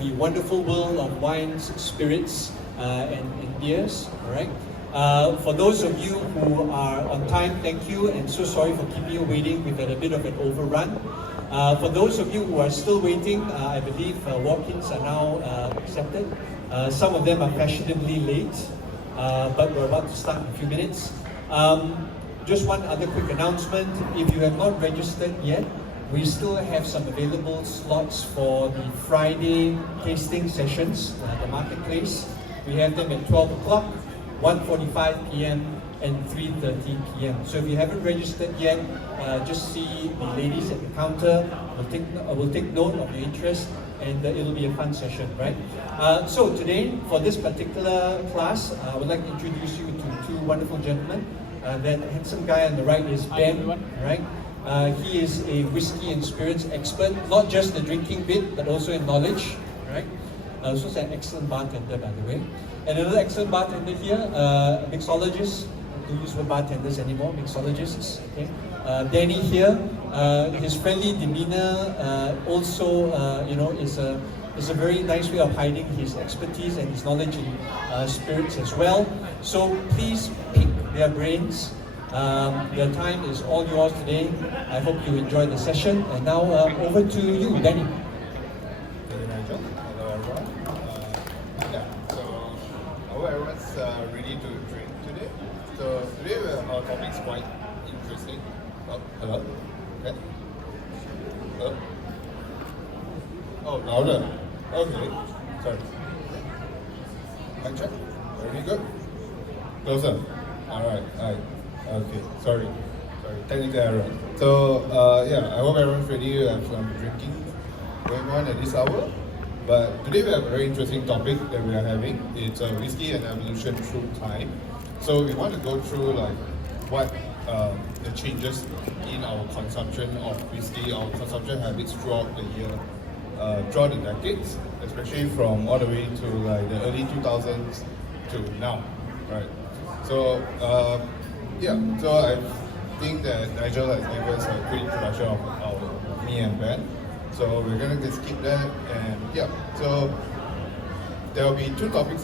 the wonderful world of wines, spirits, and beers. All right. For those of you who are on time, thank you, and so sorry for keeping you waiting. We've had a bit of an overrun. For those of you who are still waiting, I believe walk-ins are now accepted. Some of them are fashionably late, but we're about to start in a few minutes. Just one other quick announcement. If you have not registered yet, we still have some available slots for the Friday tasting sessions, the marketplace. We have them at 12 o'clock, 1:45 p.m. and 3:30 p.m. So if you haven't registered yet, just see the ladies at the counter. We'll take note of your interest, and it'll be a fun session, right? So today, for this particular class, I would like to introduce you to two wonderful gentlemen. That handsome guy on the right is Ben, right? He is a whiskey and spirits expert, not just the drinking bit, but also in knowledge, right? Also an excellent bartender, by the way. And another excellent bartender here, mixologist. Don't use the bartenders anymore, mixologists. Okay. Danny here, his friendly demeanor also, is a very nice way of hiding his expertise and his knowledge in spirits as well. So please pick their brains. Their time is all yours today. I hope you enjoy the session. And now over to you, Danny. Thank you, Nigel. Hello, everyone. So I hope everyone's ready to drink today. So today our topic is quite interesting. Oh, hello. Okay. Hello. Oh, louder. Okay. Sorry. Mic check. Very good. Closer. All right. Okay, sorry, technical error. So I hope everyone's ready to have some drinking going on at this hour. But today we have a very interesting topic that we are having. It's whiskey and evolution through time. So we want to go through like what the changes in our consumption of whiskey, our consumption habits throughout the year, throughout the decades, especially from all the way to like the early 2000s to now, right? So. So I think that Nigel has given us a great introduction of me and Ben. So we're gonna just skip that, and so there will be two things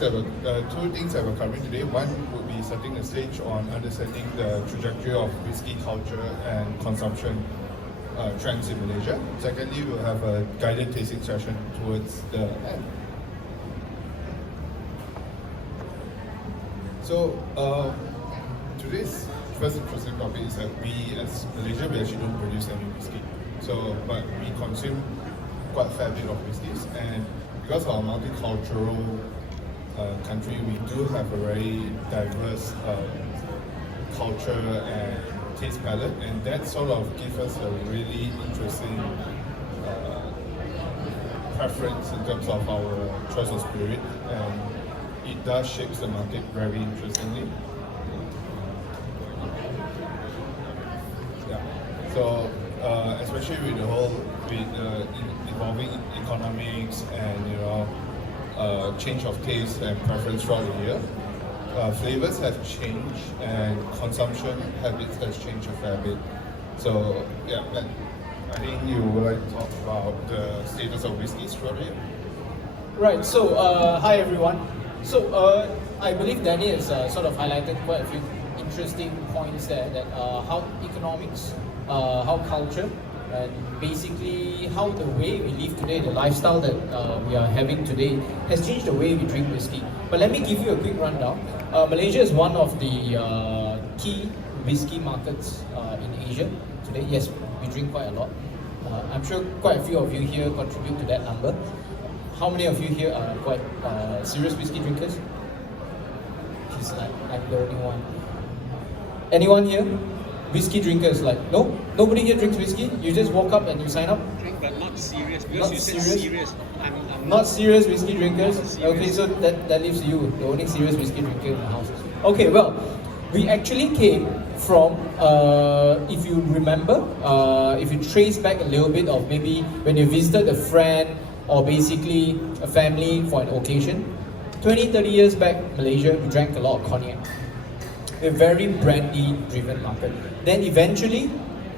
that we're covering today. One would be setting the stage on understanding the trajectory of whiskey culture and consumption trends in Malaysia. Secondly, we'll have a guided tasting session towards the end. So today's first interesting topic is that we, as Malaysia, we actually don't produce any whiskey. But we consume quite a fair bit of whiskeys, and because of our multicultural country, we do have a very diverse culture and taste palette, and that sort of gives us a really interesting preference in terms of our choice of spirit, and it does shape the market very interestingly. So, especially with the whole evolving economics and change of taste and preference throughout the year, flavors have changed and consumption habits has changed a fair bit. So, I think you would like to talk about the status of whiskeys throughout the year. Right. So, hi everyone. So, I believe Danny has sort of highlighted quite a few interesting points there. That how economics. How culture, and basically how the way we live today, the lifestyle that we are having today, has changed the way we drink whiskey. But let me give you a quick rundown. Malaysia is one of the key whiskey markets in Asia today. Yes, we drink quite a lot. I'm sure quite a few of you here contribute to that number. How many of you here are quite serious whiskey drinkers? He's like, I'm the only one. Anyone here? Whiskey drinkers, like, no? Nobody here drinks whiskey? You just walk up and you sign up? Drink, but not serious. Because not you serious? said serious. I'm not serious whiskey drinkers? Serious. Okay, so that leaves you, the only serious whiskey drinker in the house. Okay, well, we actually came from, if you remember, if you trace back a little bit of maybe when you visited a friend or basically a family for an occasion, 20-30 years back, Malaysia, we drank a lot of cognac. A very brandy-driven market. Then eventually,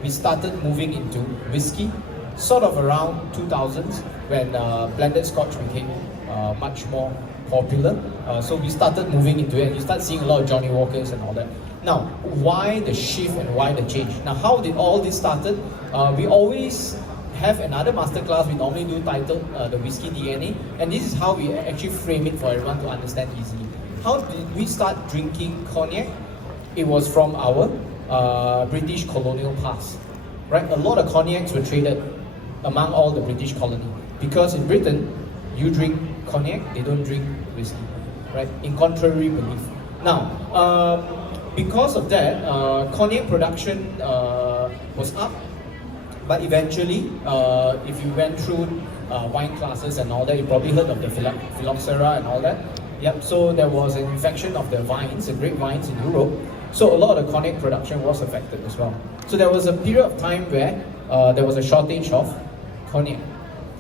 we started moving into whiskey, sort of around 2000s. when blended Scotch became much more popular. So we started moving into it, and you start seeing a lot of Johnny Walkers and all that. Now, why the shift and why the change? Now, how did all this started? We always have another masterclass. We normally do titled the Whisky DNA, and this is how we actually frame it for everyone to understand easily. How did we start drinking cognac? It was from our British colonial past, right? A lot of cognacs were traded among all the British colony, because in Britain, you drink cognac, they don't drink whiskey, right? In contrary belief. Now, because of that, cognac production was up, but eventually, if you went through wine classes and all that, you probably heard of the phylloxera and all that. Yep, so there was an infection of the vines, the grapevines in Europe. So a lot of cognac production was affected as well. So there was a period of time where there was a shortage of cognac,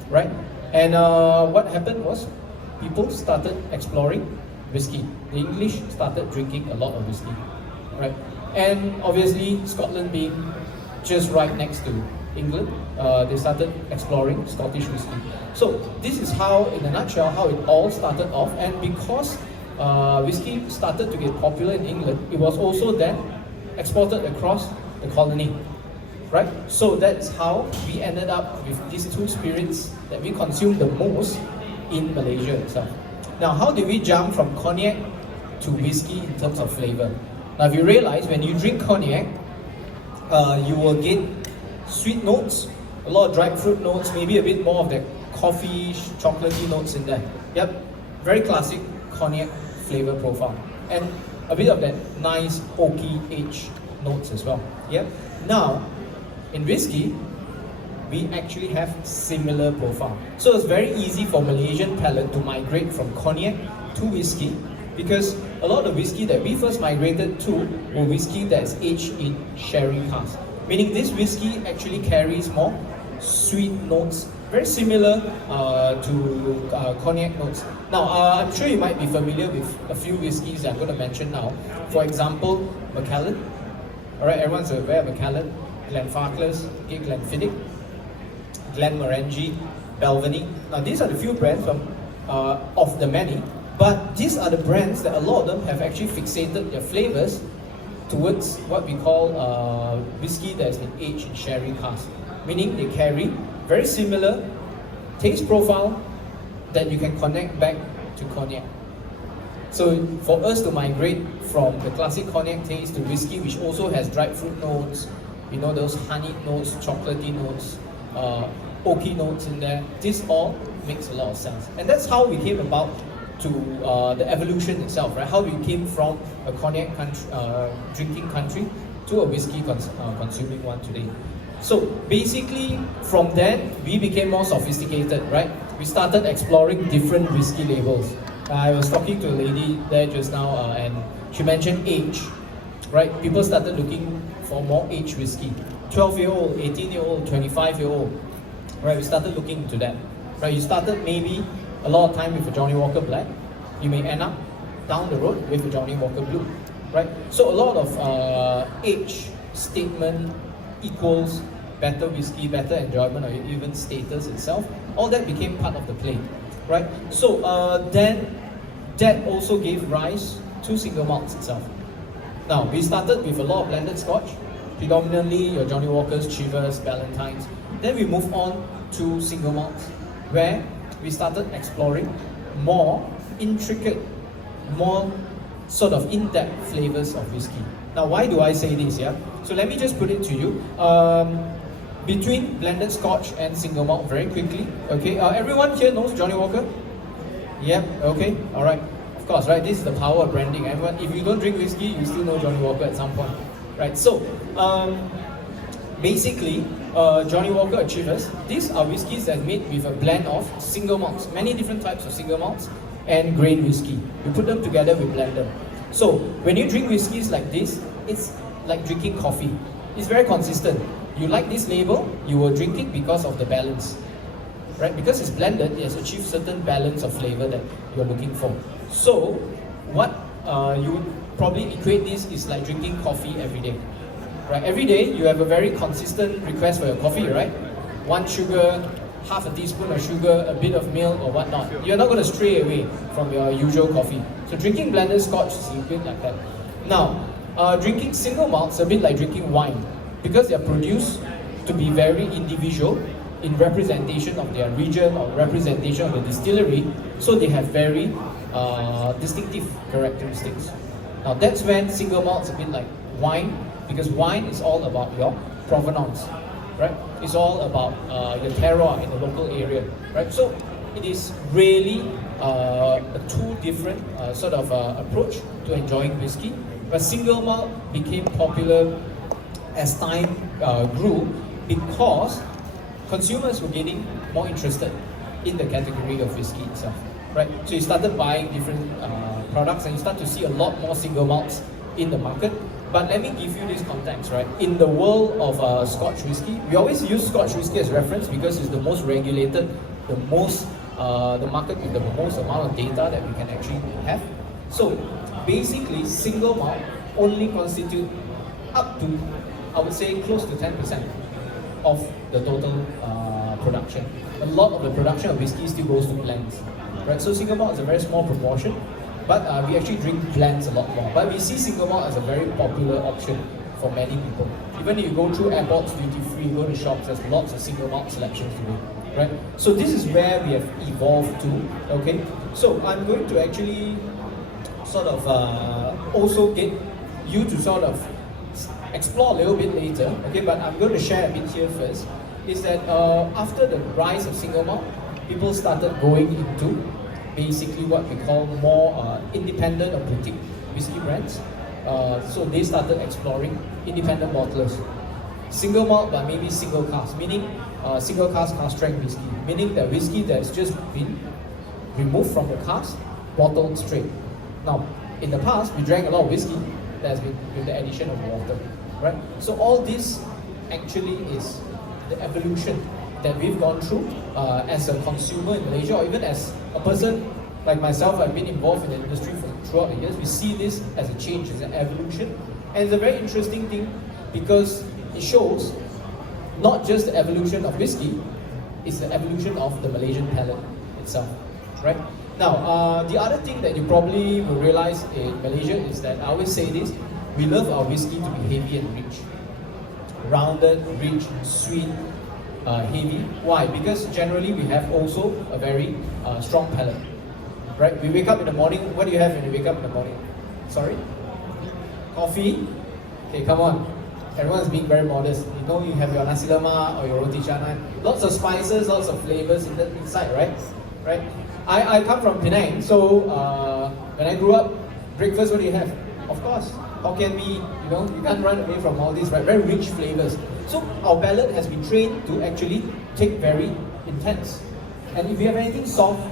right? And what happened was people started exploring whiskey. The English started drinking a lot of whiskey, right? And obviously Scotland being just right next to England, they started exploring Scottish whiskey. So this is how, in a nutshell, how it all started off. And because whiskey started to get popular in England, it was also then exported across the colony, right? So that's how we ended up with these two spirits that we consume the most in Malaysia itself. Now, how did we jump from cognac to whiskey in terms of flavor? Now, if you realize, when you drink cognac, you will get sweet notes, a lot of dried fruit notes, maybe a bit more of the coffee, chocolatey notes in there. Yep, very classic cognac flavor profile. And a bit of that nice oaky aged notes as well. Yep. Now, in whiskey, we actually have similar profile. So it's very easy for Malaysian palate to migrate from cognac to whiskey, because a lot of whiskey that we first migrated to were whiskey that's aged in sherry cask. Meaning this whiskey actually carries more sweet notes, very similar to cognac notes. Now, I'm sure you might be familiar with a few whiskeys that I'm going to mention now. For example, Macallan. Alright, everyone's aware of Macallan, Glenfarclas, Glenfiddich, Glenmorangie, Balvenie. Now, these are the few brands from, of the many, but these are the brands that a lot of them have actually fixated their flavors towards what we call whiskey that's been aged in sherry cask. Meaning they carry very similar taste profile that you can connect back to cognac. So for us to migrate from the classic cognac taste to whiskey, which also has dried fruit notes, you know, those honey notes, chocolatey notes, oaky notes in there, this all makes a lot of sense. And that's how we came about to the evolution itself, right? How we came from a cognac drinking country to a whiskey consuming one today. So basically, from then, we became more sophisticated, right? We started exploring different whiskey labels. I was talking to a lady there just now, and she mentioned age, right? People started looking for more aged whiskey. 12-year-old, 18-year-old, 25-year-old, right? We started looking into that, right? You started maybe a lot of time with a Johnny Walker Black. You may end up down the road with a Johnny Walker Blue, right? So a lot of age statement equals better whiskey, better enjoyment, or even status itself. All that became part of the play, right? So then that also gave rise to single malts itself. Now, we started with a lot of blended Scotch, predominantly your Johnny Walkers, Chivas, Ballantines. Then we moved on to single malts, where we started exploring more intricate, more sort of in-depth flavors of whiskey. Now, why do I say this, yeah? So let me just put it to you. Between blended Scotch and single malt, very quickly, okay? Everyone here knows Johnny Walker? Yeah, okay, all right. Of course, right? This is the power of branding. Everyone, if you don't drink whiskey, you still know Johnny Walker at some point, right? So, basically, Johnny Walker or Chivas, these are whiskies that are made with a blend of single malts, many different types of single malts, and grain whiskey. You put them together, we blend them. So, when you drink whiskies like this, it's like drinking coffee. It's very consistent. You like this label, you will drink it because of the balance, right? Because it's blended, it has achieved certain balance of flavor that you're looking for. So, what you would probably equate this is like drinking coffee every day, right? Every day you have a very consistent request for your coffee, right? 1 sugar, half a teaspoon of sugar, a bit of milk or whatnot, you're not going to stray away from your usual coffee. So drinking blended scotch is a bit like that. Now, drinking single malt is a bit like drinking wine because they're produced to be very individual in representation of their region or representation of the distillery, so they have very distinctive characteristics. Now that's when single malt is a bit like wine, because wine is all about your provenance, right? It's all about the terroir in the local area, right? So it is really a two different sort of approach to enjoying whiskey. But single malt became popular as time grew because consumers were getting more interested in the category of whiskey itself, right? So you started buying different products and you start to see a lot more single malts in the market. But let me give you this context, right? In the world of Scotch whiskey, we always use Scotch whiskey as reference because it's the most regulated, the market with the most amount of data that we can actually have. So basically, single malt only constitute up to, I would say, close to 10% of the total production. A lot of the production of whiskey still goes to blends, right? So single malt is a very small proportion, but we actually drink blends a lot more. But we see single malt as a very popular option for many people. Even if you go through airports, duty free, you go to shops, there's lots of single malt selections today, right? So this is where we have evolved to, okay? So I'm going to actually sort of also get you to sort of explore a little bit later, okay, but I'm going to share a bit here first, is that after the rise of single malt, people started going into basically what we call more independent or boutique whiskey brands. So they started exploring independent bottlers. Single malt, but maybe single cask, meaning single cask strength whiskey, meaning that whiskey that's just been removed from the cask, bottled straight. Now, in the past, we drank a lot of whiskey that has been with the addition of water, right? So all this actually is the evolution that we've gone through as a consumer in Malaysia, or even as a person like myself. I've been involved in the industry throughout the years. We see this as a change, as an evolution, and it's a very interesting thing because it shows not just the evolution of whiskey, it's the evolution of the Malaysian palate itself, right? Now, the other thing that you probably will realize in Malaysia is that I always say this: we love our whiskey to be heavy and rich, rounded, rich, sweet, heavy. Why? Because generally we have also a very strong palate, right? We wake up in the morning. What do you have when you wake up in the morning? Sorry? Coffee? Okay, come on. Everyone's being very modest. You know, you have your nasi lemak or your roti canai. Lots of spices, lots of flavors inside, right? Right? I come from Penang, so when I grew up, breakfast, what do you have? Of course, Hokkien mee, you know, you can't run away from all these, right? Very rich flavors. So our palate has been trained to actually take very intense. And if you have anything soft,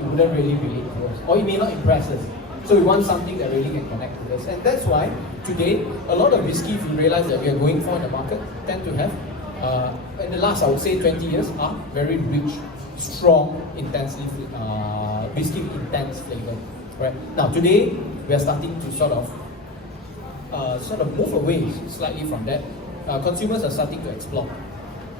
it wouldn't really relate to us, or it may not impress us. So we want something that really can connect with us. And that's why today, a lot of whiskey, if you realize that we are going for in the market, tend to have, in the last, I would say 20 years, are very rich, strong, intensely whiskey with intense flavor. Right? Now today we are starting to sort of move away slightly from that. Consumers are starting to explore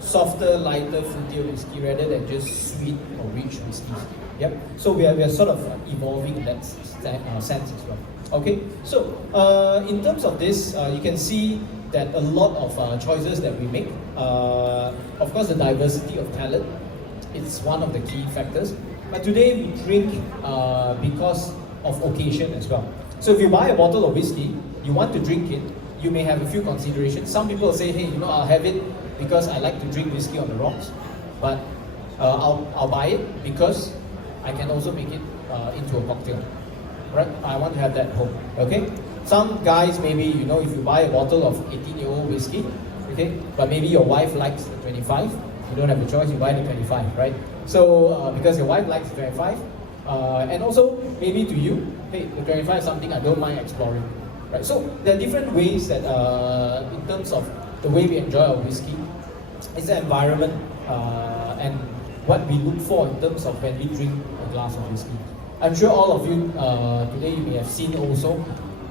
softer, lighter, fruitier whiskey rather than just sweet or rich whiskeys. Yep. So we are sort of evolving in that sense as well. Okay. So in terms of this, you can see that a lot of choices that we make. Of course, the diversity of palate. It's one of the key factors. But today we drink because of occasion as well. So if you buy a bottle of whiskey, you want to drink it, you may have a few considerations. Some people say, hey, you know, I'll have it because I like to drink whiskey on the rocks. But I'll buy it because I can also make it into a cocktail. Right? I want to have that at home. Okay? Some guys maybe, you know, if you buy a bottle of 18-year-old whiskey, okay, but maybe your wife likes the 25, you don't have a choice, you buy the 25, right? So, because your wife likes the 25, and also maybe to you, hey, the 25 is something I don't mind exploring, right? So, there are different ways that, in terms of the way we enjoy our whiskey, it's the environment and what we look for in terms of when we drink a glass of whiskey. I'm sure all of you today you may have seen also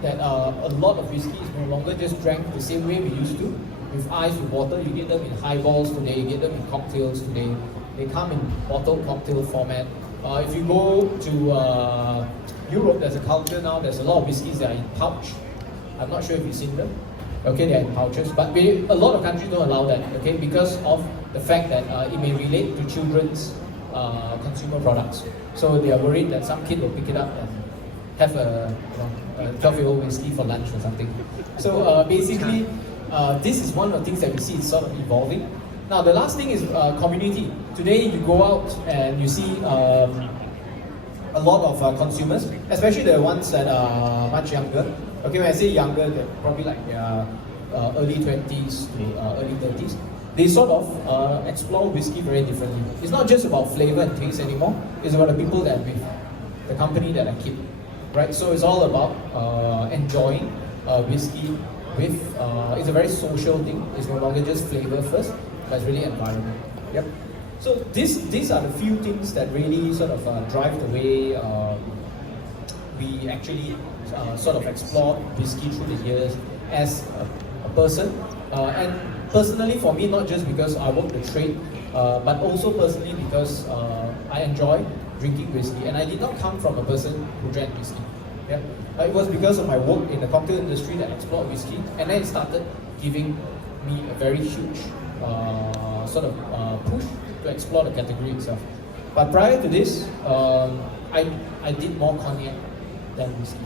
that a lot of whiskey is no longer just drank the same way we used to, with ice, with water. You get them in highballs today, you get them in cocktails today. They come in bottled cocktail format. If you go to Europe, there's a culture now, there's a lot of whiskies that are in pouch. I'm not sure if you've seen them. Okay, they're in pouches, but a lot of countries don't allow that, okay, because of the fact that it may relate to children's consumer products. So they are worried that some kid will pick it up and have a 12-year-old whiskey for lunch or something. So basically, this is one of the things that we see is sort of evolving. Now the last thing is community. Today you go out and you see a lot of consumers, especially the ones that are much younger. Okay, when I say younger, they're probably like early 20s to early 30s. They sort of explore whiskey very differently. It's not just about flavor and taste anymore. It's about the people that I'm with, the company that I keep, right? So it's all about enjoying whiskey with. It's a very social thing. It's no longer just flavor first, but it's really environment. Yep. So these are the few things that really sort of drive the way we actually sort of explore whiskey through the years as a person. And personally for me, not just because I work the trade, but also personally because I enjoy drinking whiskey. And I did not come from a person who drank whiskey. Yeah? It was because of my work in the cocktail industry that explored whiskey, and then it started giving me a very huge sort of push to explore the category itself. But prior to this, I did more cognac than whiskey.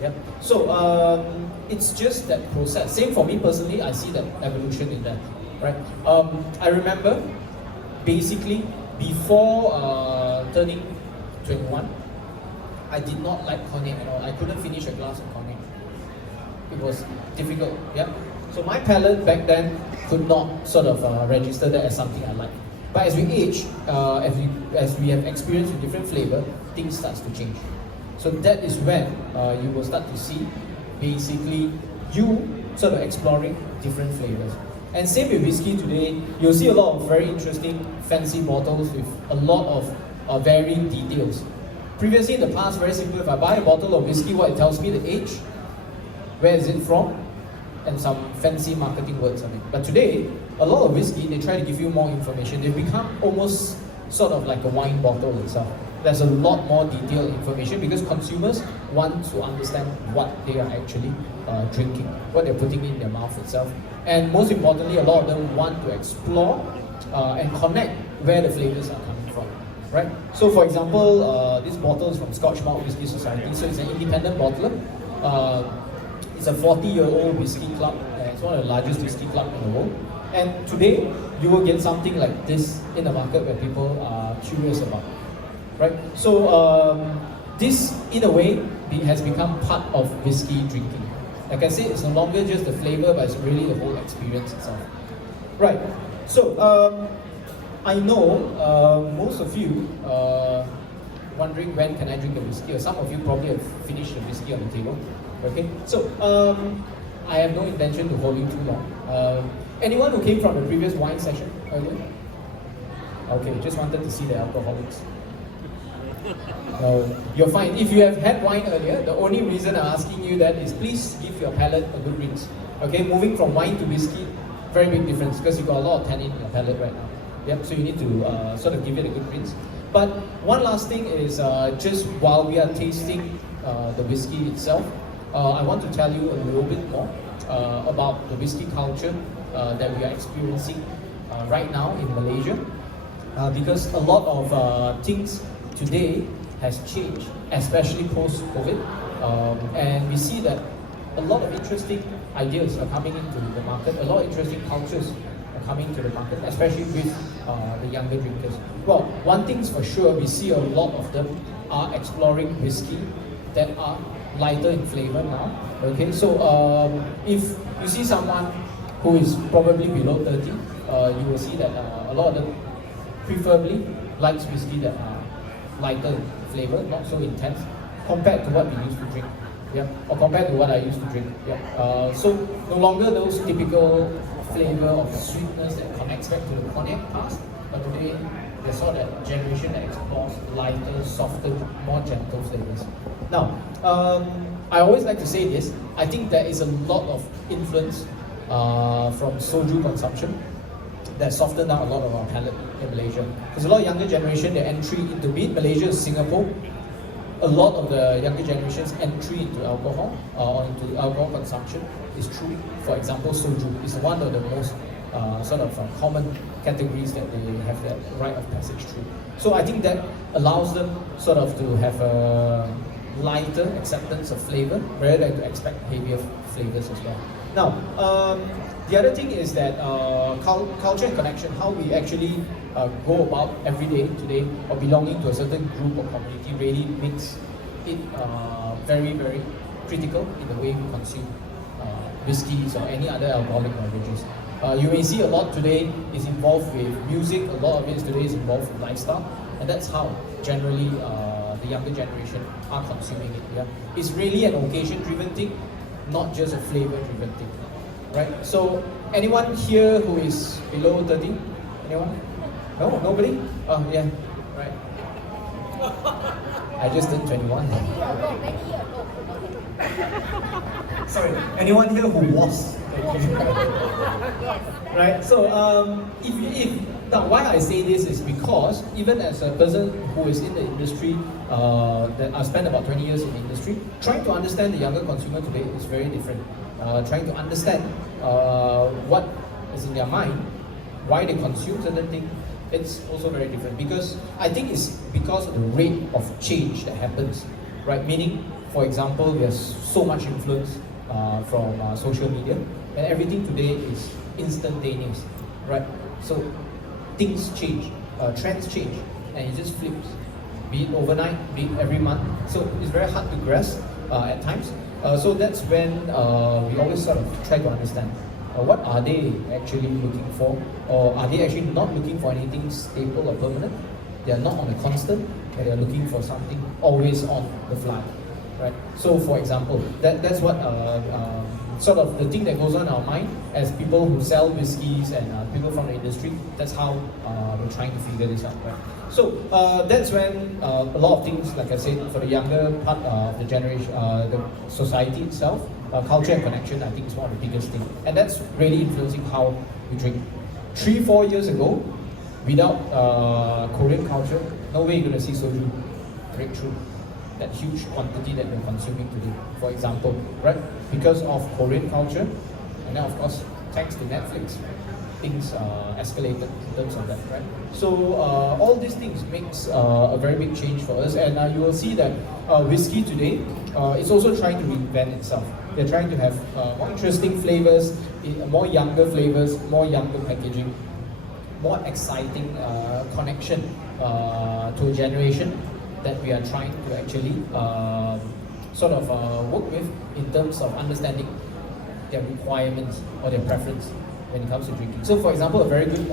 Yep. So it's just that process. Same for me personally, I see that evolution in that, right? I remember basically before turning 21, I did not like cognac at all. I couldn't finish a glass of cognac. It was difficult, yeah? So my palate back then could not sort of register that as something I like. But as we age, as we have experience with different flavor, things starts to change. So that is when you will start to see basically you sort of exploring different flavors. And same with whiskey today, you'll see a lot of very interesting fancy bottles with a lot of varying details. Previously in the past, very simple, if I buy a bottle of whiskey, what it tells me the age, where is it from, and some fancy marketing words on it. But today, a lot of whiskey, they try to give you more information. They've become almost sort of like a wine bottle itself. There's a lot more detailed information because consumers want to understand what they are actually drinking, what they're putting in their mouth itself. And most importantly, a lot of them want to explore and connect where the flavors are coming from, right? So for example, this bottle is from Scotch Malt Whisky Society, so it's an independent bottler. It's a 40-year-old whiskey club. It's one of the largest whiskey clubs in the world. And today, you will get something like this in the market where people are curious about. Right? So this, in a way, has become part of whiskey drinking. Like I said, it's no longer just the flavor, but it's really the whole experience itself. Right. So I know most of you wondering when can I drink a whiskey, or some of you probably have finished the whiskey on the table. Okay. So I have no intention to hold you too long. Anyone who came from the previous wine session earlier? Okay, just wanted to see the alcoholics. You're fine. If you have had wine earlier, the only reason I'm asking you that is please give your palate a good rinse. Okay, moving from wine to whiskey, very big difference because you've got a lot of tannin in your palate right now. Yep, so you need to sort of give it a good rinse. But one last thing is just while we are tasting the whiskey itself, I want to tell you a little bit more about the whiskey culture that we are experiencing right now in Malaysia. Because a lot of things today has changed, especially post-COVID, and we see that a lot of interesting ideas are coming into the market, a lot of interesting cultures are coming to the market, especially with the younger drinkers. Well, one thing's for sure, we see a lot of them are exploring whiskey that are lighter in flavor now. Okay, so if you see someone who is probably below 30, you will see that a lot of them preferably likes whiskey that are lighter flavor, not so intense, compared to what we used to drink, yeah, or compared to what I used to drink, yeah. So no longer those typical flavor of sweetness that connects back to the cognac past, but today there's sort of that generation that explores lighter, softer, more gentle flavors. Now, I always like to say this. I think there is a lot of influence from soju consumption that softened down a lot of our palate in Malaysia. Because a lot of younger generation, their entry into be it Malaysia or Singapore, a lot of the younger generation's entry into alcohol or into alcohol consumption is through, for example, soju is one of the most common categories that they have that rite of passage through. So I think that allows them sort of to have a lighter acceptance of flavor rather than to expect heavier flavors as well. Now, the other thing is that culture and connection, how we actually go about every day today or belonging to a certain group or community really makes it very, very critical in the way we consume whiskeys or any other alcoholic beverages. You may see a lot today is involved with music, a lot of it today is involved with lifestyle, and that's how generally the younger generation are consuming it. Yeah? It's really an occasion-driven thing, not just a flavor-driven thing. Right? So, anyone here who is below 30? Anyone? No? Nobody? Oh, yeah. Right. I just turned 21. Sorry, anyone here who was? Right, so now why I say this is because even as a person who is in the industry, that I've spent about 20 years in the industry, trying to understand the younger consumer today is very different. Trying to understand what is in their mind, why they consume certain things, it's also very different because I think it's because of the rate of change that happens, right? Meaning, for example, there's so much influence from social media, and everything today is instantaneous, right? So things change, trends change, and it just flips, be it overnight, be it every month. So it's very hard to grasp at times. So that's when we always sort of try to understand what are they actually looking for, or are they actually not looking for anything stable or permanent? They are not on a constant, but they are looking for something always on the fly, right? So for example, that's what sort of the thing that goes on in our mind as people who sell whiskeys and people from the industry. That's how we're trying to figure this out, right? So that's when a lot of things, like I said, for the younger part of the generation, the society itself, culture and connection, I think is one of the biggest things, and that's really influencing how we drink. 3-4 years ago, without Korean culture, no way you're going to see soju break through that huge quantity that we're consuming today, for example, right? Because of Korean culture, and then of course, thanks to Netflix, things escalated in terms of that, right? So all these things makes a very big change for us, and you will see that whiskey today is also trying to reinvent itself. They're trying to have more interesting flavors, more younger flavors, more younger packaging, more exciting connection to a generation that we are trying to actually work with in terms of understanding their requirements or their preference when it comes to drinking. So for example, a very good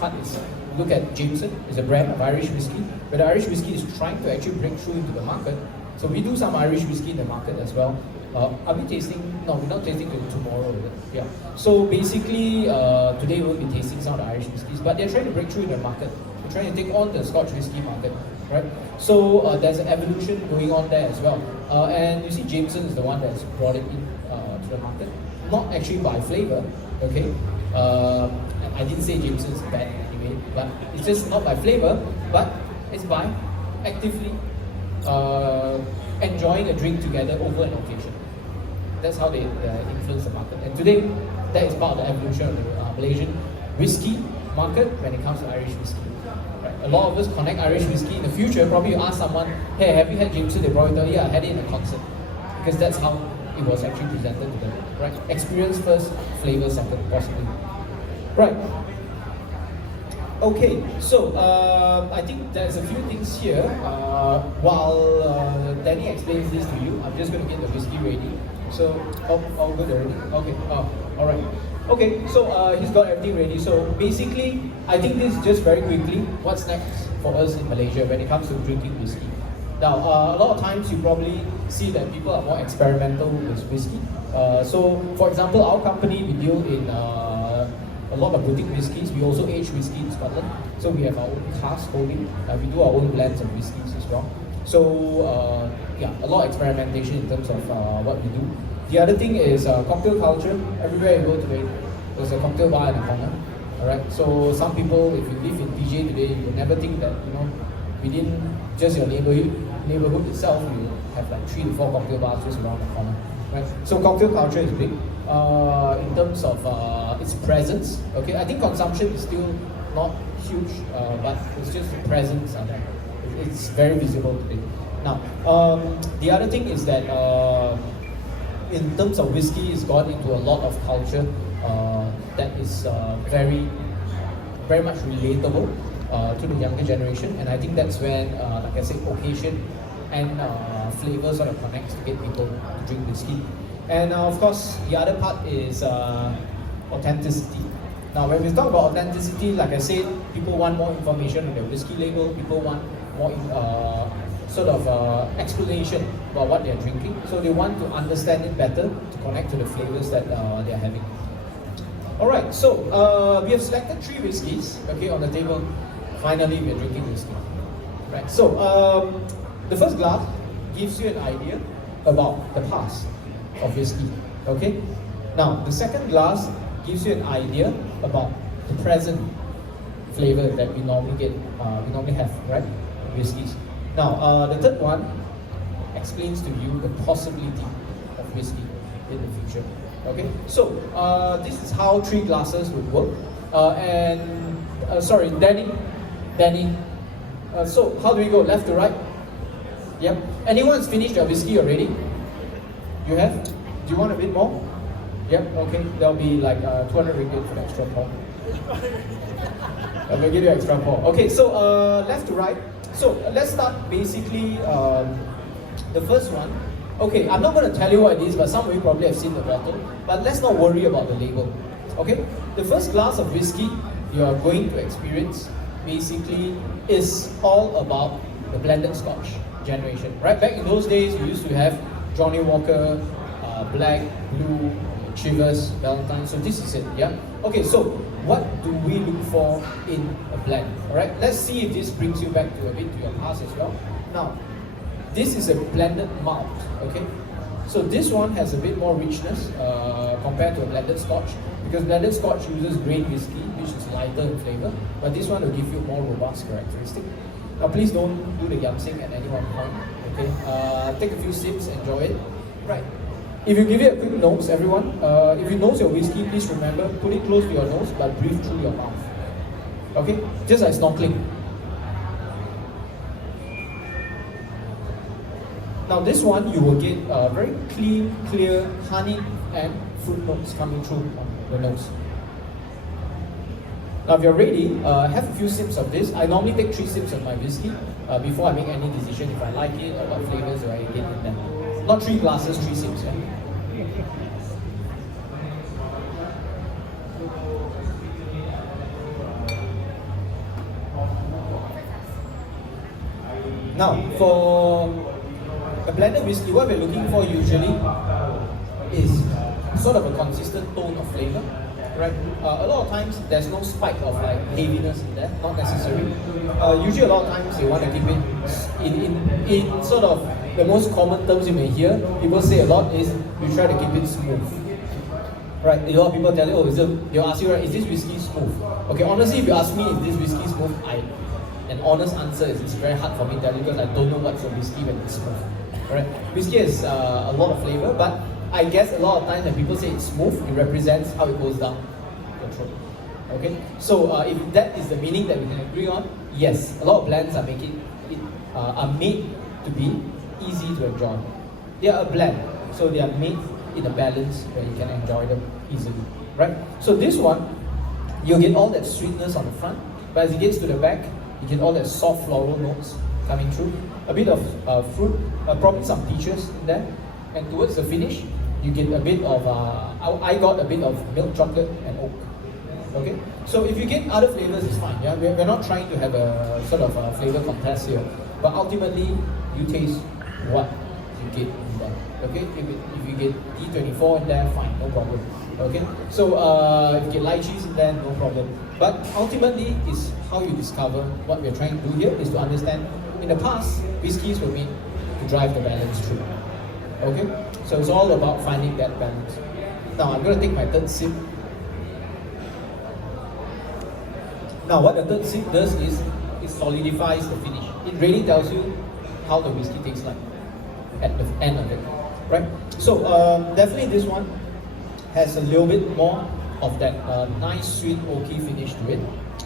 part is look at Jameson. It's a brand of Irish whiskey, but the Irish whiskey is trying to actually break through into the market. So we do some Irish whiskey in the market as well. Are we tasting? No, we're not tasting till tomorrow. Yeah. So basically, today we'll be tasting some of the Irish whiskies, but they're trying to break through in the market. They're trying to take on the Scotch whiskey market, right? So there's an evolution going on there as well. And you see, Jameson is the one that's brought it in to the market, not actually by flavor, okay? I didn't say Jameson is bad anyway, but it's just not by flavor, but it's by actively enjoying a drink together over an occasion. That's how they influence the market. And today, that is part of the evolution of the Malaysian whiskey market when it comes to Irish whiskey. Right? A lot of us connect Irish whiskey. In the future, probably you ask someone, hey, have you had Jameson? They probably tell you, yeah, I had it in a concert. Because that's how it was actually presented to them. Right? Experience first, flavor second, possibly. Right. Okay, so I think there's a few things here. While Danny explains this to you, I'm just going to get the whiskey ready. So, all good already? Okay, alright. Okay, so he's got everything ready. So basically, I think this is just very quickly, what's next for us in Malaysia when it comes to drinking whiskey. Now, a lot of times you probably see that people are more experimental with whiskey. So, for example, our company, we deal in a lot of boutique whiskies. We also age whiskey in Scotland. So we have our own cask holding. We do our own blends of whiskies as well. So yeah, a lot of experimentation in terms of what we do. The other thing is cocktail culture. Everywhere you go today, there's a cocktail bar in the corner. Alright, so some people, if you live in PJ today, you will never think that, within just your neighborhood itself, you have like 3 to 4 cocktail bars just around the corner. Right? So cocktail culture is big in terms of its presence. Okay, I think consumption is still not huge, but it's just the presence. It's very visible today. Now, the other thing is that in terms of whiskey, it's gone into a lot of culture that is very much relatable to the younger generation, and I think that's when, like I said, occasion and flavor sort of connects to get people to drink whiskey. And of course, the other part is authenticity. Now, when we talk about authenticity, like I said, people want more information on their whiskey label. People want more explanation about what they're drinking. So they want to understand it better to connect to the flavors that they're having. Alright, so we have selected 3 whiskeys, okay, on the table. Finally, we're drinking whiskey. Right, so the first glass gives you an idea about the past of whiskey, okay? Now, the second glass gives you an idea about the present flavor that we normally have, right? Whiskeys. Now, the third one explains to you the possibility of whiskey in the future. Okay, so this is how 3 glasses would work. Sorry, Danny. So how do we go? Left to right? Yep. Anyone's finished your whiskey already? You have? Do you want a bit more? Yep. Okay. There'll be like 200 ringgit for the extra pour. I'll give you extra pour. Okay. So left to right. So let's start basically the first one. Okay, I'm not going to tell you what it is, but some of you probably have seen the bottle. But let's not worry about the label. Okay, the first glass of whiskey you are going to experience basically is all about the blended Scotch generation. Right back in those days, we used to have Johnny Walker, Black, Blue, Chivas, Valentine. So this is it. Yeah. Okay, so what do we look for in a blend? All right, let's see if this brings you back to a bit to your past as well. Now, this is a blended malt, okay? So this one has a bit more richness compared to a blended Scotch, because blended Scotch uses grain whiskey, which is lighter in flavor, but this one will give you more robust characteristic. Now please don't do the yamsing at any one point, okay? Take a few sips, enjoy it. Right. If you give it a quick nose, everyone, if you nose your whiskey, please remember, put it close to your nose, but breathe through your mouth. Okay? Just like snorkeling. Now this one, you will get very clean, clear honey and fruit notes coming through on the nose. Now if you're ready, have a few sips of this. I normally take 3 sips of my whiskey before I make any decision if I like it or what flavors do I get in them. Not 3 glasses, 3 sips. Yeah? Now for a blended whiskey, what we're looking for usually is sort of a consistent tone of flavor, right? A lot of times there's no spike of like heaviness in there, not necessary. Usually a lot of times you want to keep it in sort of the most common terms you may hear. People say a lot is you try to keep it smooth, right? A lot of people tell you, they'll ask you, right, is this whiskey smooth? Okay, honestly, if you ask me if this whiskey smooth, an honest answer is it's very hard for me to tell you because I don't know what's a whiskey when it's smooth. Right? Whiskey has a lot of flavor, but I guess a lot of times when people say it's smooth, it represents how it goes down the throat. Okay? So if that is the meaning that we can agree on, yes, a lot of blends are made to be easy to enjoy. They are a blend, so they are made in a balance where you can enjoy them easily. Right? So this one, you'll get all that sweetness on the front, but as it gets to the back, you get all that soft floral notes coming through. A bit of fruit, probably some peaches in there, and towards the finish, you get a bit of, I got a bit of milk chocolate and oak. Okay, so if you get other flavors, it's fine. Yeah, we're not trying to have a sort of a flavor contest here, but ultimately, you taste what you get in there. Okay, if you get D24 in there, fine, no problem. Okay, so if you get lychees in there, no problem. But ultimately, it's how you discover what we're trying to do here is to understand. In the past, whiskies were made to drive the balance through. Okay? So it's all about finding that balance. Now I'm going to take my third sip. Now, what the third sip does is it solidifies the finish. It really tells you how the whiskey tastes like at the end of it, right? So definitely this one has a little bit more of that nice sweet oaky finish to it.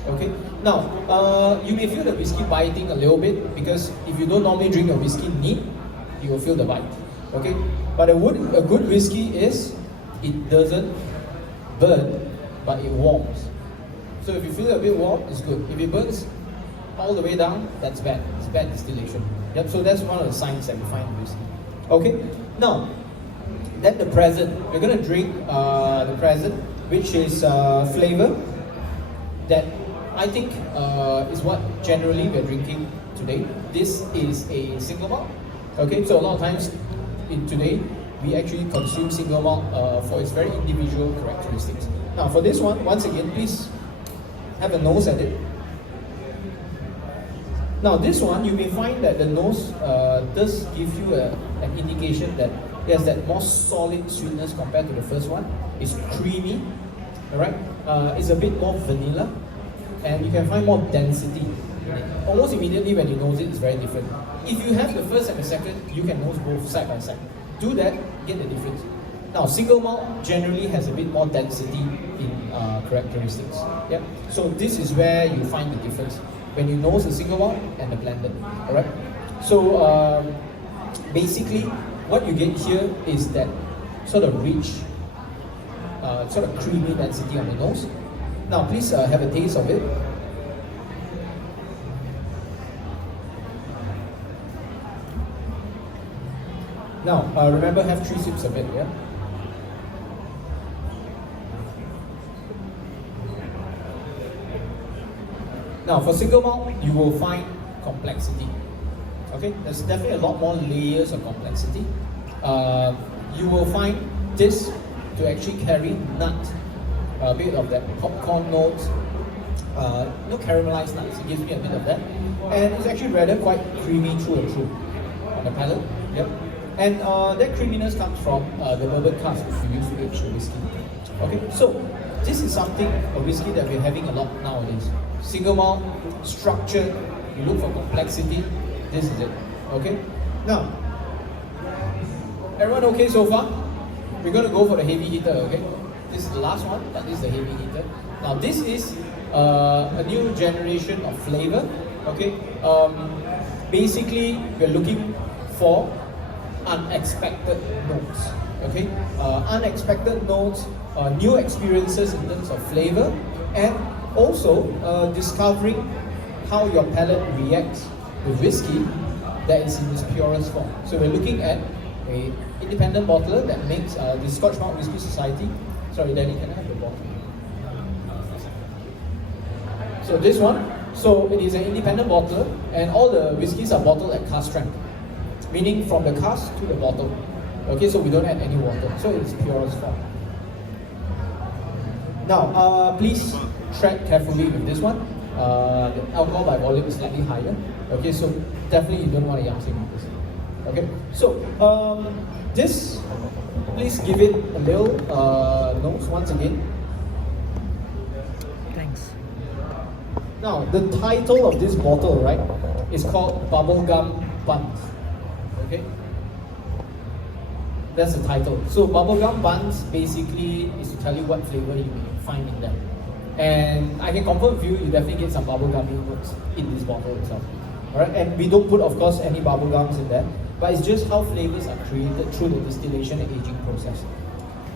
Okay. Now you may feel the whiskey biting a little bit because if you don't normally drink a whiskey neat, you will feel the bite. Okay. But a good whiskey is it doesn't burn, but it warms. So if you feel a bit warm, it's good. If it burns all the way down, that's bad. It's bad distillation. Yep. So that's one of the signs that we find in whiskey. Okay. Now, then the present. We're gonna drink the present, which is flavor that I think is what generally we're drinking today. This is a single malt. Okay. So a lot of times in today we actually consume single malt for its very individual characteristics. Now for this one, once again, please have a nose at it. Now this one, you may find that the nose does give you an indication that there's that more solid sweetness compared to the first one. It's creamy, alright? It's a bit more vanilla, and you can find more density in it. Almost immediately when you nose it, it's very different. If you have the first and the second, you can nose both side by side. Do that, get the difference. Now, single malt generally has a bit more density in characteristics. Yeah. So this is where you find the difference when you nose the single malt and the blended. All right. So basically, what you get here is that sort of rich, sort of creamy density on the nose. Now, please have a taste of it. Now, remember, have 3 sips of it. Yeah. Now, for single malt, you will find complexity. Okay, there's definitely a lot more layers of complexity. You will find this to actually carry nut, a bit of that popcorn notes, caramelized nuts. It gives me a bit of that, and it's actually rather quite creamy through and through on the palate. Yep, and that creaminess comes from the bourbon cask which we use to age the whiskey. Okay, so this is something, a whiskey that we're having a lot nowadays. Single malt, structure, you look for complexity, this is it. Okay? Now, everyone okay so far? We're going to go for the heavy hitter, okay? This is the last one, but this is the heavy hitter. Now, this is a new generation of flavor, okay? Basically, we're looking for unexpected notes, okay? Unexpected notes, new experiences in terms of flavor, and also discovering how your palate reacts to whiskey that is in its purest form. So we're looking at an independent bottler that makes the Scotch Malt Whisky Society. Sorry, Danny, can I have the bottle? So this one, so it is an independent bottler, and all the whiskies are bottled at cask strength, meaning from the cask to the bottle. Okay, so we don't add any water, so it's purest form. Now, please tread carefully with this one. The alcohol by volume is slightly higher. Okay, so definitely you don't want a yamsing with this. Okay, so this, please give it a little nose once again. Thanks. Now, the title of this bottle, right, is called Bubblegum Buns. Okay, that's the title. So Bubblegum Buns basically is to tell you what flavor you may find in them. And I can confirm with you, you definitely get some bubblegummy notes in this bottle itself. Alright, and we don't put, of course, any bubblegums in there, but it's just how flavors are created through the distillation and aging process.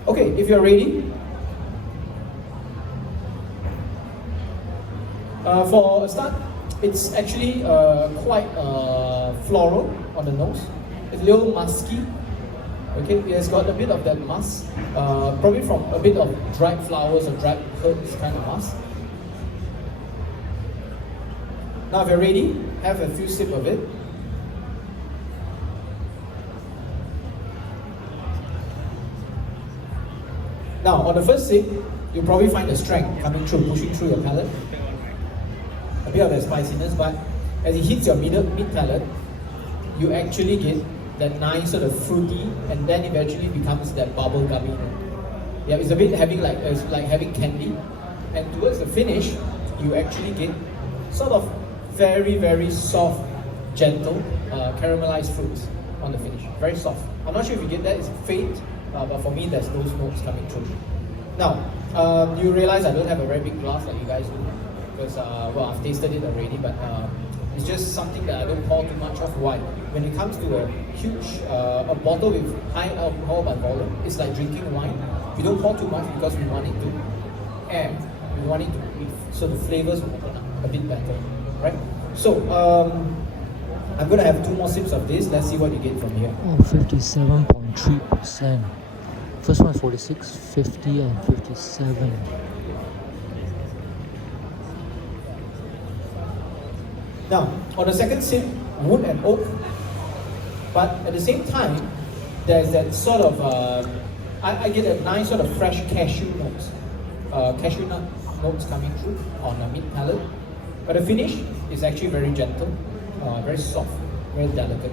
Okay, if you're ready, for a start, it's actually quite floral on the nose. It's a little musky. Okay, it has got a bit of that musk, probably from a bit of dried flowers or dried herbs kind of musk. Now if you're ready, have a few sips of it. Now on the first sip, you'll probably find the strength coming through, pushing through your palate. A bit of the spiciness, but as it hits your mid-palate, you actually get that nice sort of fruity, and then eventually becomes that bubble gummy. Yeah, it's a bit having it's like having candy. And towards the finish, you actually get sort of very, very soft, gentle, caramelized fruits on the finish. Very soft. I'm not sure if you get that, it's faint, but for me there's those notes coming through. Now, you realize I don't have a very big glass like you guys do, because, well, I've tasted it already, but it's just something that I don't pour too much of. Why? When it comes to a huge, a bottle with high alcohol by volume, it's like drinking wine. We don't pour too much because we want it to air. We want it to be, so the flavors will open up a bit better, right? So, I'm going to have 2 more sips of this. Let's see what you get from here. Oh, 57.3%. First one is 46, 50 and 57. Now, on the second sip, wood and oak, but at the same time, there's that sort of, I get a nice sort of fresh cashew notes, cashew nut notes coming through on a mid palate. But the finish is actually very gentle, very soft, very delicate.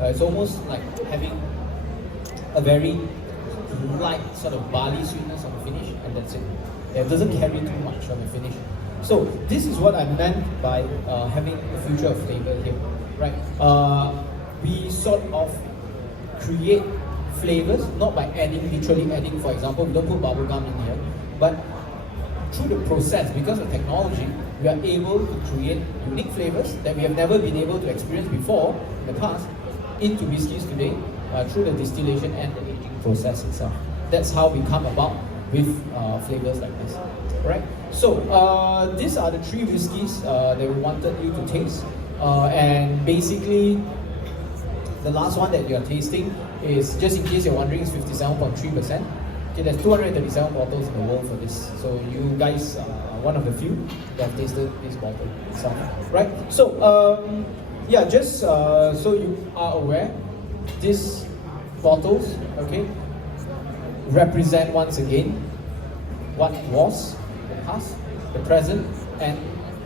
It's almost like having a very light sort of barley sweetness on the finish, and that's it. It doesn't carry too much on the finish. So this is what I meant by having a future of flavor here, right? We sort of create flavors not by literally adding. For example, we don't put bubblegum in here, but through the process, because of technology, we are able to create unique flavors that we have never been able to experience before in the past into whiskies today through the distillation and the aging process itself. That's how we come about with flavors like this. Right? So these are the 3 whiskies that we wanted you to taste, and basically the last one that you are tasting is, just in case you're wondering, is 57.3%. Okay, there's 237 bottles in the world for this, so you guys are one of the few that have tasted this bottle itself. Right? So yeah, just so you are aware, these bottles, okay, represent once again what was the past, the present, and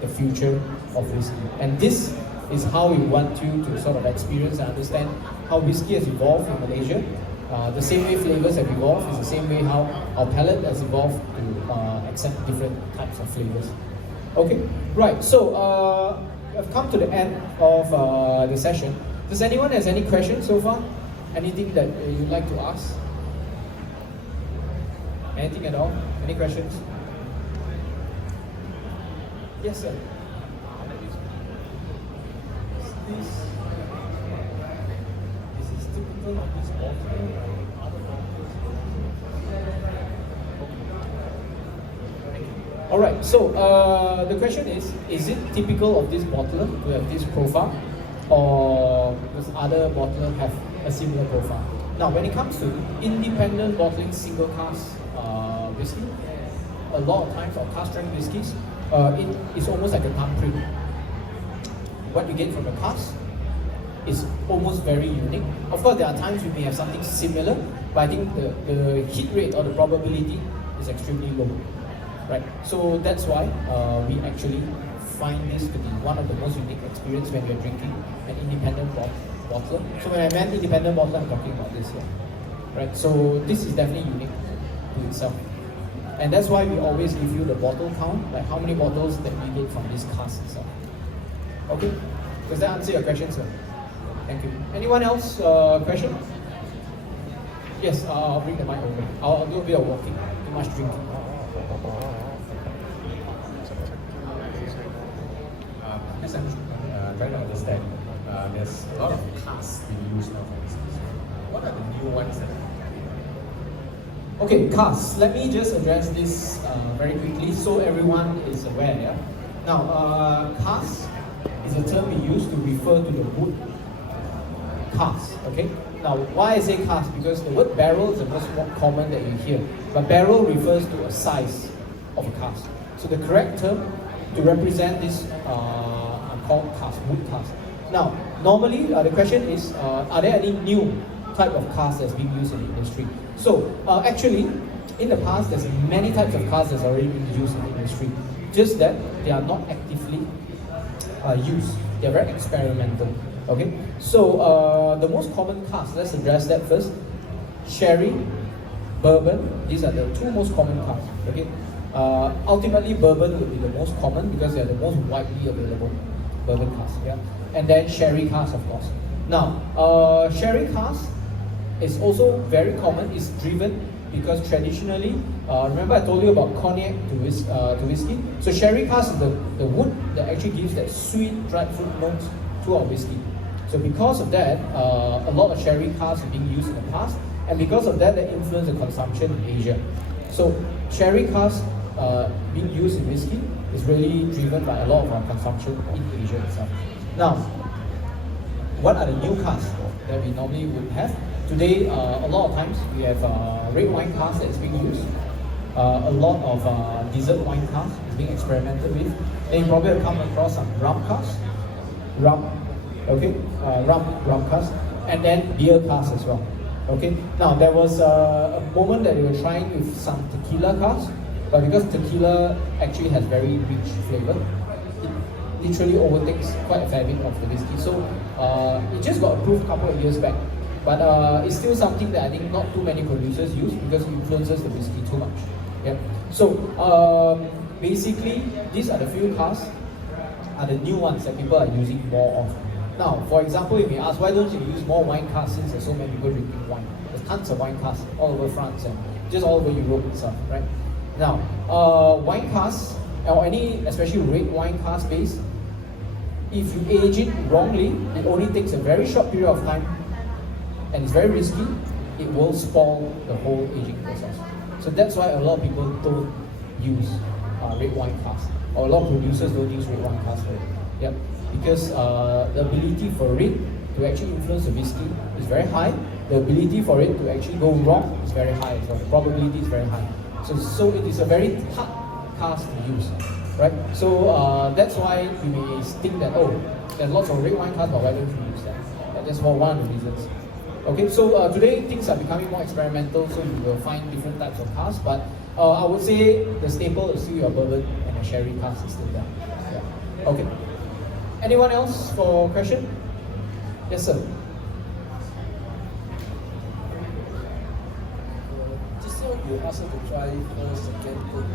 the future of whiskey. And this is how we want you to sort of experience and understand how whiskey has evolved in Malaysia. The same way flavors have evolved is the same way how our palate has evolved to accept different types of flavors. Okay, right. So I've come to the end of the session. Does anyone has any questions so far? Anything that you'd like to ask? Anything at all? Any questions? Yes, sir. This is typical of this bottle. All right. So the question is it typical of this bottler to have this profile, or does other bottler have a similar profile? Now, when it comes to independent bottling single cask whiskey, a lot of times, or cask strength whiskies, it is almost like a thumbprint. What you get from the cask is almost very unique. Of course, there are times you may have something similar, but I think the hit rate or the probability is extremely low. Right? So that's why we actually find this to be one of the most unique experience when you're drinking an independent bottler. So when I meant independent bottler, I'm talking about this here. Right? So this is definitely unique to itself. And that's why we always give you the bottle count, like how many bottles that we get from this cask itself. Okay? Does that answer your question, sir? Thank you. Anyone else question? Yes, I'll bring the mic over. I'll do a bit of walking. Too much drinking. Yes, I'm trying to understand. There's a lot of casks being used now for whiskies. What are the new ones that? Okay, casks. Let me just address this very quickly so everyone is aware. Yeah? Now, cask is a term we use to refer to the wood cask. Okay. Now, why I say cask? Because the word barrel is the most common that you hear, but barrel refers to a size of a cask. So the correct term to represent this are called cask, wood cask. Now, normally the question is, are there any new type of cask that's being used in the industry? So actually, in the past, there's many types of casks that's already been used in the industry, just that they are not actively used. They're very experimental. Okay, so the most common casks, let's address that first. Sherry, bourbon, these are the 2 most common casks. Okay, Ultimately, bourbon would be the most common because they are the most widely available bourbon casks. Yeah, and then sherry casks, of course. Now, sherry cask is also very common. It's driven because traditionally, remember I told you about cognac to whiskey. So sherry cask is the wood that actually gives that sweet dried fruit notes to our whiskey. So because of that, a lot of sherry casks are being used in the past, and because of that, they influence the consumption in Asia. So sherry cask being used in whiskey is really driven by a lot of our consumption in Asia itself. Now, what are the new casks that we normally would have? Today, a lot of times we have red wine cask that is being used. A lot of dessert wine cask is being experimented with. And you probably have come across some rum cask, rum cask, and then beer cask as well. Okay. Now there was a moment that they were trying with some tequila cask, but because tequila actually has very rich flavor, it literally overtakes quite a fair bit of the whiskey. So it just got approved a couple of years back. But it's still something that I think not too many producers use because it influences the whiskey too much. Yeah. So basically, these are the few casks, are the new ones that people are using more of. Now, for example, if you ask, why don't you use more wine casks since there's so many people drinking wine? There's tons of wine casks all over France and just all over Europe itself, right? Now, wine casks, or any, especially red wine cask base, if you age it wrongly, it only takes a very short period of time and it's very risky, it will spoil the whole aging process. So that's why a lot of people don't use red wine cask, or a lot of producers don't use red wine cask. Yep. Because the ability for it to actually influence the whiskey is very high. The ability for it to actually go wrong is very high. So the probability is very high. So it is a very hard cask to use, right? So that's why you may think that, oh, there's lots of red wine casks, but why don't you use that? That's for one of the reasons. Okay, so today things are becoming more experimental, so you will find different types of casks, but I would say the staple is still your bourbon and a sherry cask is still there. Yeah. Okay. Anyone else for question? Yes, sir. Just now you asked us to try first, second, third.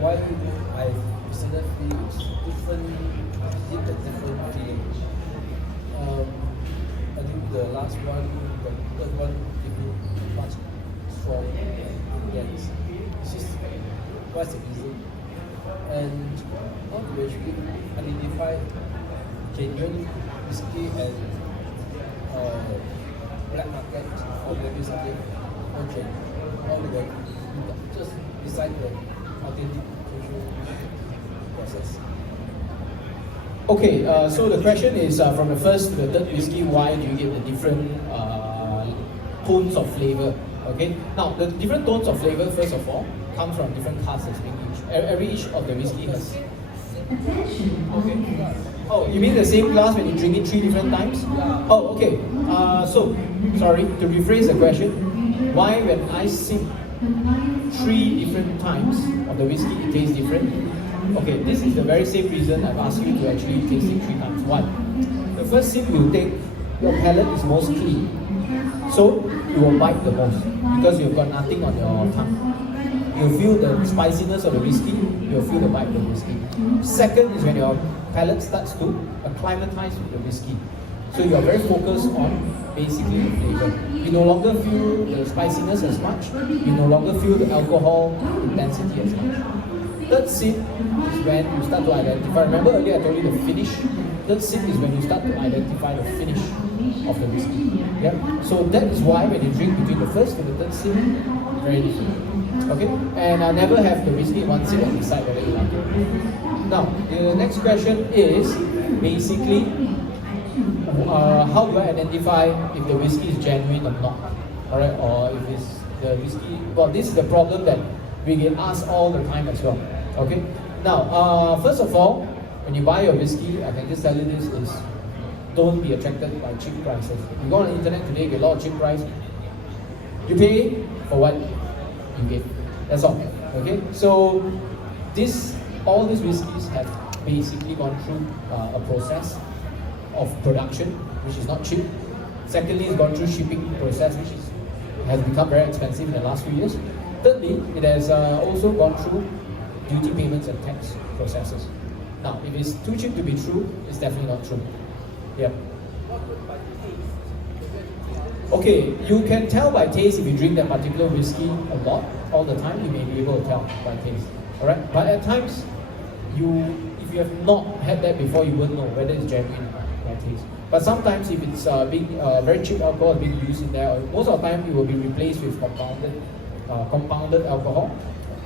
Why I consider feels different, hit a different feeling. I think the last one, the third one, give me much strong intense. What's the reason? And how do you actually identify genuine whiskey and black market, or maybe something more genuine, or the just beside the authentic process? Okay, so the question is from the first to the third whiskey, why do you get the different tones of flavor? Okay, now the different tones of flavor, first of all, comes from different casks that's being used. Every each of the whiskey has. Okay. Oh, you mean the same glass when you drink it 3 different times? Oh, okay. So, sorry, to rephrase the question, why when I sip 3 different times of the whiskey, it tastes different? Okay, this is the very same reason I've asked you to actually taste it 3 times. Why? The first sip you take, your palate is most clean. So, you will bite the most because you've got nothing on your tongue. You'll feel the spiciness of the whiskey, you'll feel the bite of the whiskey. Second is when your palate starts to acclimatize with the whiskey. So you're very focused on basically the flavor. You no longer feel the spiciness as much, you no longer feel the alcohol intensity as much. Third sip is when you start to identify, remember earlier I told you the finish? Third sip is when you start to identify the finish of the whiskey. Yeah? So that is why when you drink between the first and the third sip, very different. Okay, and I never have the whiskey one sip and decide whether you like it. Now, the next question is basically how do I identify if the whiskey is genuine or not? Alright, or if it's the whiskey. Well, this is the problem that we get asked all the time as well. Okay, now, first of all, when you buy your whiskey, I can just tell you this is don't be attracted by cheap prices. You go on the internet today, you get a lot of cheap price. You pay for what you get. That's all. Okay. So all these whiskies have basically gone through a process of production, which is not cheap. Secondly, it's gone through shipping process, which has become very expensive in the last few years. Thirdly, it has also gone through duty payments and tax processes. Now, if it's too cheap to be true, it's definitely not true. Yeah. Okay, you can tell by taste if you drink that particular whiskey a lot, all the time, you may be able to tell by taste. Alright? But at times, if you have not had that before, you won't know whether it's genuine by taste. But sometimes if it's very cheap alcohol being used in there, most of the time it will be replaced with compounded alcohol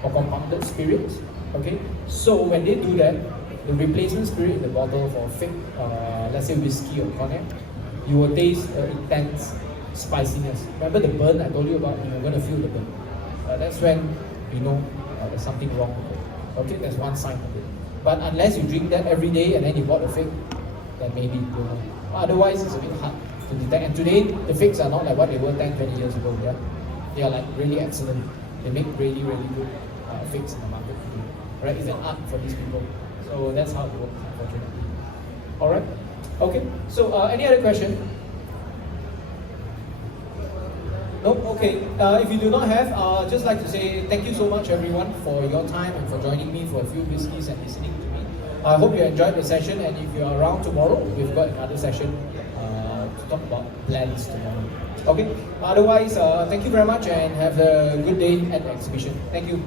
or compounded spirits. Okay? So when they do that, the replacement spirit in the bottle for fake, let's say whiskey or cognac, you will taste intense spiciness. Remember the burn I told you about? You're going to feel the burn. That's when you know there's something wrong with it. Okay, that's one sign of it. But unless you drink that every day and then you bought a fake, then maybe you know. Otherwise, it's a bit hard to detect. And today, the fakes are not like what they were 10, 20 years ago. Yeah? They are like really excellent. They make really, really good fakes in the market today. Right? It's an art for these people. So that's how it works, unfortunately. Alright? Okay. So any other question? No? Okay. If you do not have, I'd just like to say thank you so much everyone for your time and for joining me for a few whiskeys and listening to me. I hope you enjoyed the session, and if you are around tomorrow, we've got another session to talk about plans tomorrow. Okay? Otherwise, thank you very much and have a good day at the exhibition. Thank you.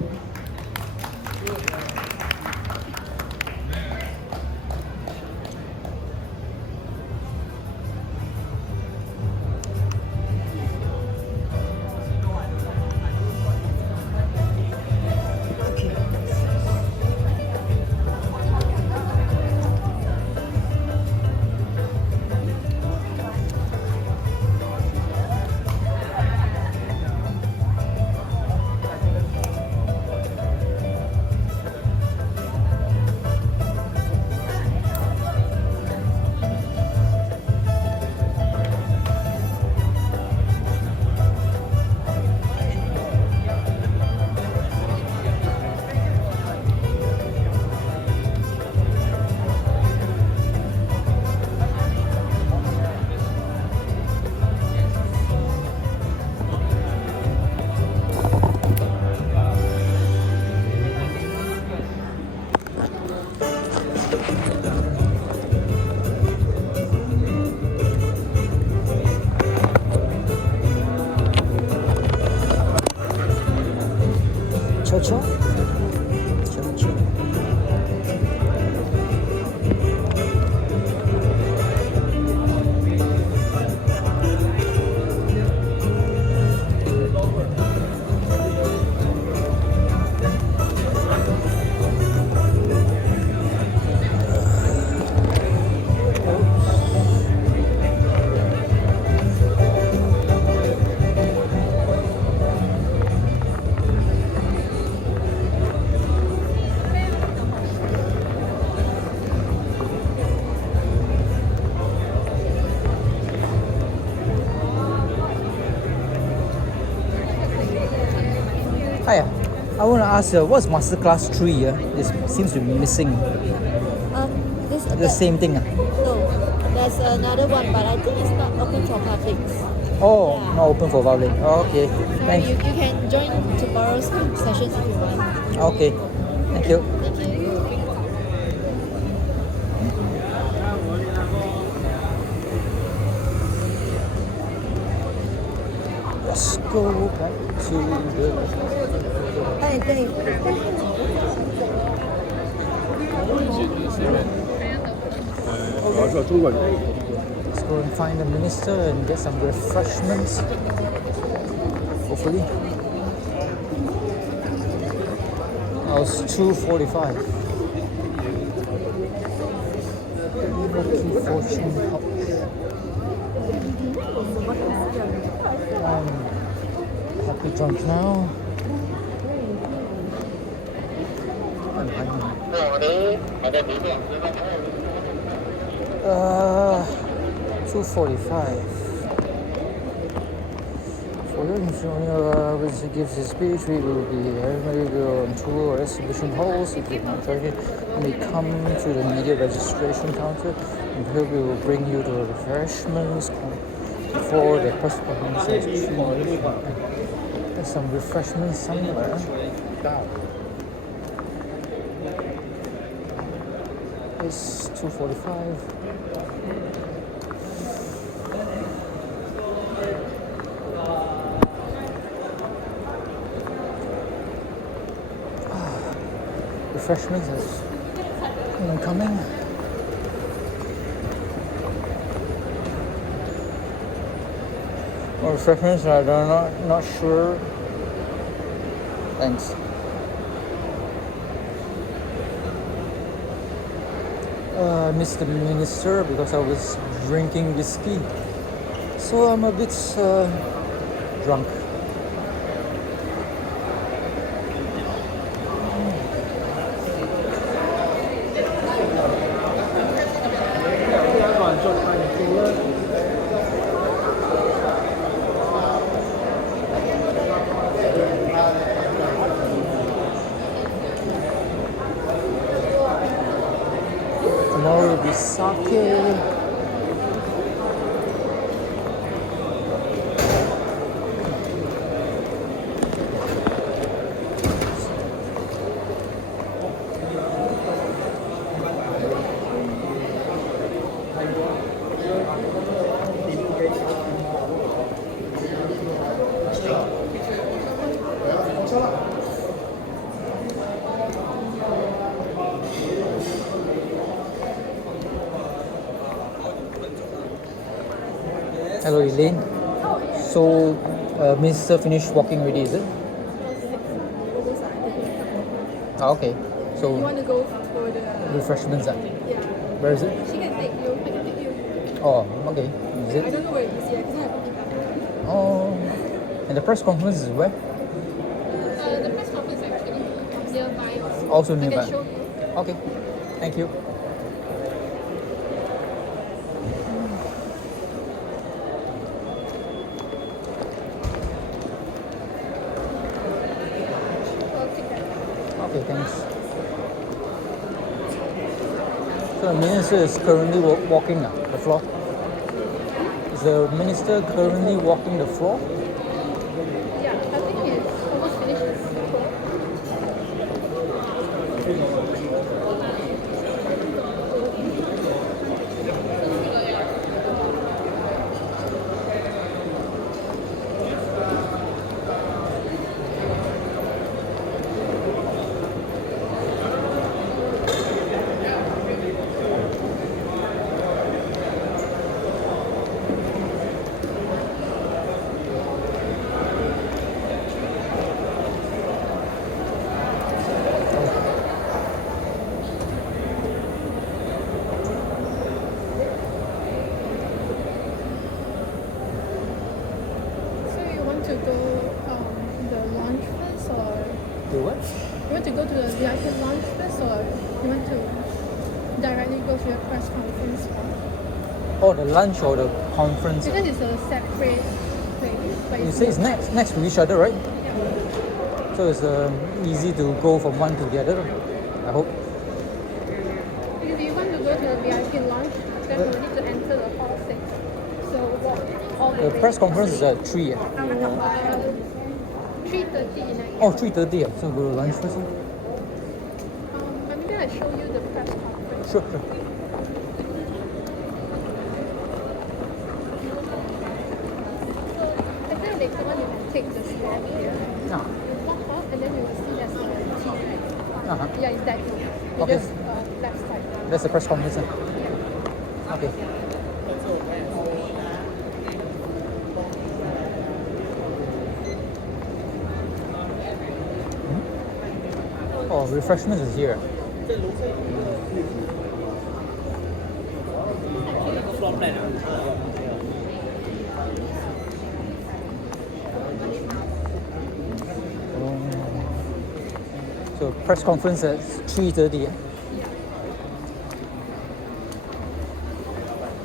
Cha-cha? Cha-cha. Hi, I want to ask what's Master Class 3? This seems to be missing. The Same thing. No, there's another one, but I think it's not open for public. Oh, Yeah. not open for public. Oh, okay, So thanks. you can join tomorrow's sessions if you want. Okay, thank you. Thank you. Let's go back to the... 哎，对。 Let's go and find the minister and get some refreshments. Hopefully. Now it's 2:45. Lucky fortune pouch. I'm happy drunk now. 2:45. For your information, when he gives his speech, we will be on tour or exhibition halls. If you're not joining, you may come to the media registration counter, and here we will bring you the refreshments before the press conference. There's some refreshments somewhere. It's 2:45. Refreshments is coming. More refreshments, I don't know, not sure. Thanks. I missed the minister because I was drinking whiskey, so I'm a bit drunk. Tomorrow will be sake. Hello Elaine. So, Minister finished walking already, is it? Okay. So, You want to go for the... refreshments. Yeah. Where is it? She can take you. I can take you. Oh, okay. Is I it? don't know where it is yet because I haven't been. Oh. And the press conference is where? The press conference is actually nearby. Also I nearby. can show you. Okay. Thank you. I'll take that. Okay, thanks. So the minister is currently walking the floor. Is the minister currently walking the floor? Yeah, I think it's almost finished his tour. So you want to go the lounge first, or The what? you want to go to the VIP lounge first, or you want to directly go to your press conference? Oh, the lunch or the conference? Because it's a separate place. But You say it's next to each other, right? Yeah. So it's easy to go from one to the other. I hope. If you want to go to the VIP lounge, then you need to enter the hall 6. So walk all the The way. press conference is at 3. 3:30 in the Oh, 3:30. So go to lunch first. maybe I show you the press conference. Sure. So I think later on you can take the stairs here. Ah. Walk up and then you will see there's a T, right? Uh-huh. Yeah, it's that. You Okay. just left side. That's the press conference. Okay. Oh, refreshments is here. So press conference at 3:30.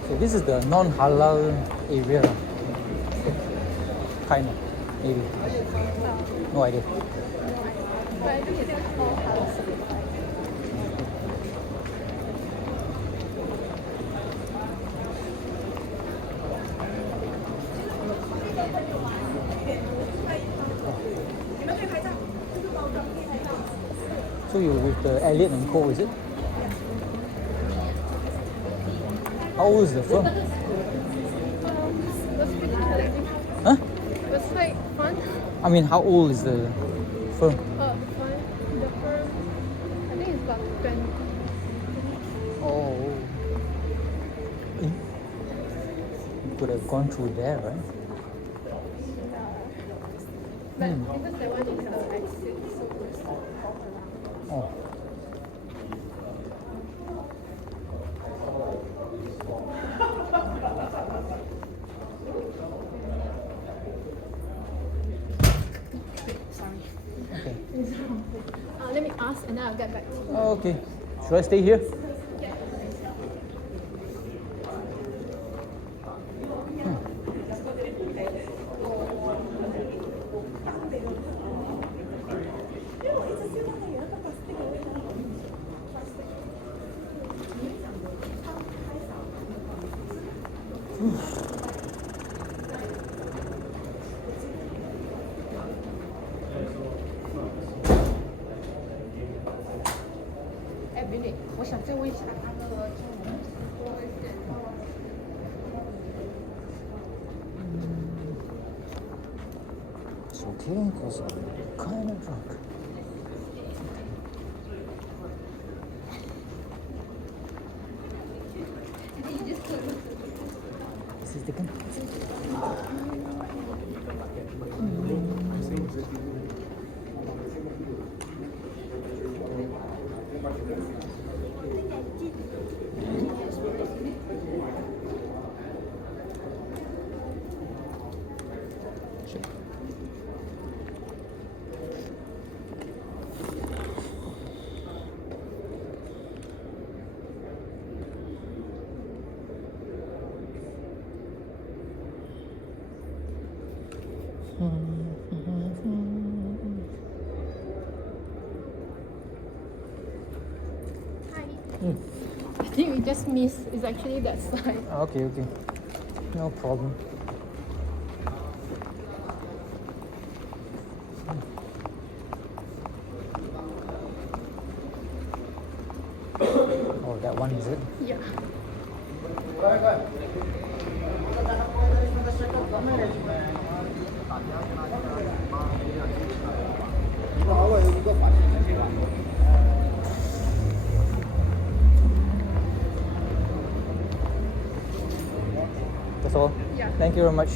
So this is the non-halal area. Kind of, maybe. No idea. But I think it's all house. So you're with the Elliot and Co, is it? How old is the firm? Was pretty challenging. Huh? Was quite fun. I mean, how old is the firm? Fun. The firm, I think it's about 20. Oh. You could have gone through there, right? But because that one is exit, so it's around. Oh. Sorry. Okay. Let me ask and then I'll get back to you. Oh, okay. Should I stay here? Yeah. It's okay, because I'm kind of drunk. Is this taken? Sure. Hi. I think we just missed. It's actually that side. Okay, okay. No problem. Oh, that one is it? Yeah. That's all? Yeah. Thank you very much.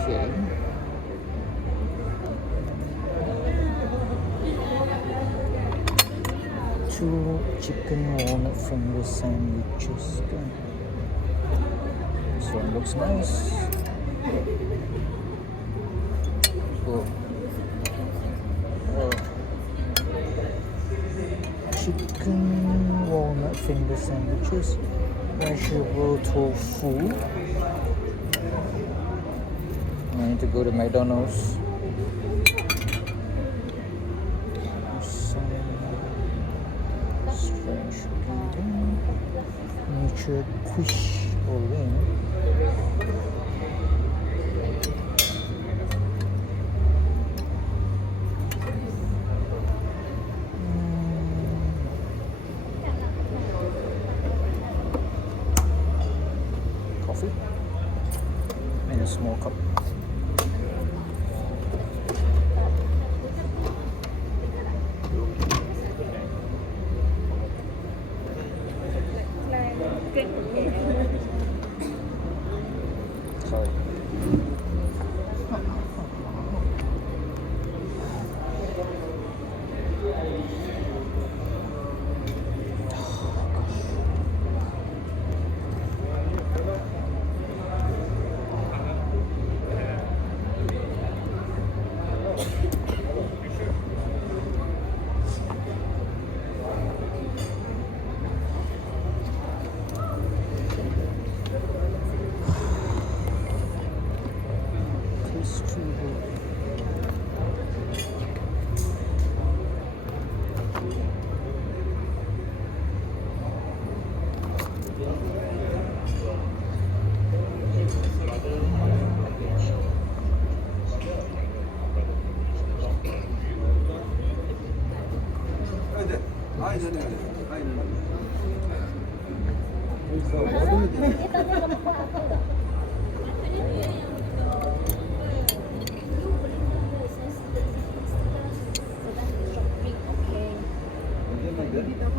Okay. Two chicken walnut finger sandwiches. This one looks nice. Cool. Chicken walnut finger sandwiches, vegetable tofu. I need to go to McDonald's. Some French pudding, nature quiche coffee in a small cup. Sorry. Sedang shopping, okay.